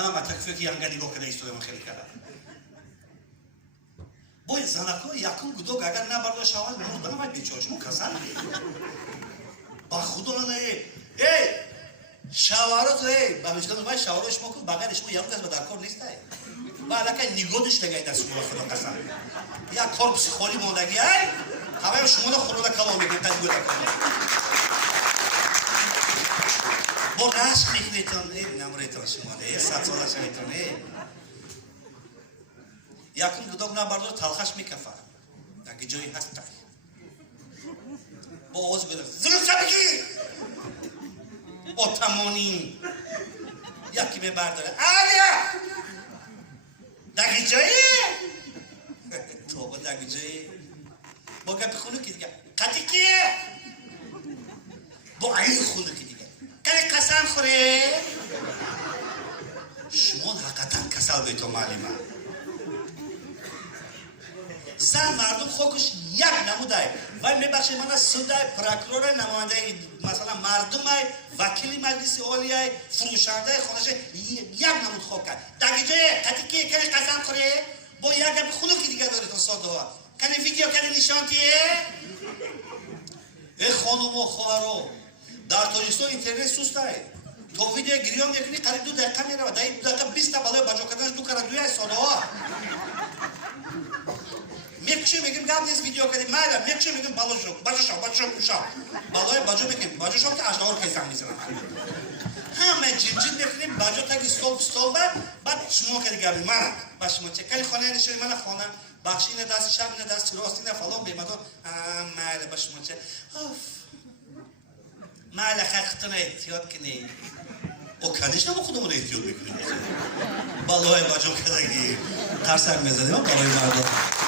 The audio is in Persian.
منم اتفاقی که یانگا نگاه کرده ایستادم خیلی کردم. باید زنکو یکم گدوگ اگر نبرده شود مردن باید بیچاره شما کسان میگه. با خدا نه ای شوارات ای با مشکل باید شوارش مکن بغیر شما یه کس به درکار نیست ای. باید که نگودش لگای دست شما خدا کسان. یا کار پسیخوری موندگی ای همه شما رو خورده کلام میگه تدبیر کنید. با رشک میکنیتون نموریتون شما ده 100 ساله شویتون یکم گدوگ نبرده تلخش میکفه اگه جایی هست تای با آواز بده زنون سبکی با تمانی یکی می برداره آیا دقی جایی توبه دقی جایی با گپی خونو که دیگه قطی کیه با عین خونو که دیگه کنی قسم خوری شما حقیقتا کسل بیتو معلومه زن مردم خوکش یک نموده و میبخشه من سوده پراکرور نماینده مثلا مردم وکیل مجلس عالی فروشنده خودش یک نمود خوک کرد دیگه جای قطعی که کنی قسم خوره با یک گپ خونو که دیگه داره تا ساده ها کنی ویدیو کنی نشان تیه ای خانم و خواهرو در تاجیکستان اینترنت سوسته تو ویدیو گریان میکنی قریب 2 دقیقه میره و در 2 دقیقه 20 تا بالای بجا کردنش 2 کردن 2 ساله ها میکشی میگیم گرد نیست ویدیو کردیم مایده میکشی میگیم باجو کشا بالای باجو میگیم باجو شو که اجنار که زن میزنن همه جین میکنیم باجو تا که stol بعد شما که دیگه من با شما چه کلی خانه نشونی من خانه بخشی نه دست شب نه دست راستی نه فلان بیمدو مایده با شما چه مایده خاکتون احتیاط کنی او کنیش نمو خودمون احتیاط میکنیم بالای باجو که دیگه قرصک میزنیم بالای مردم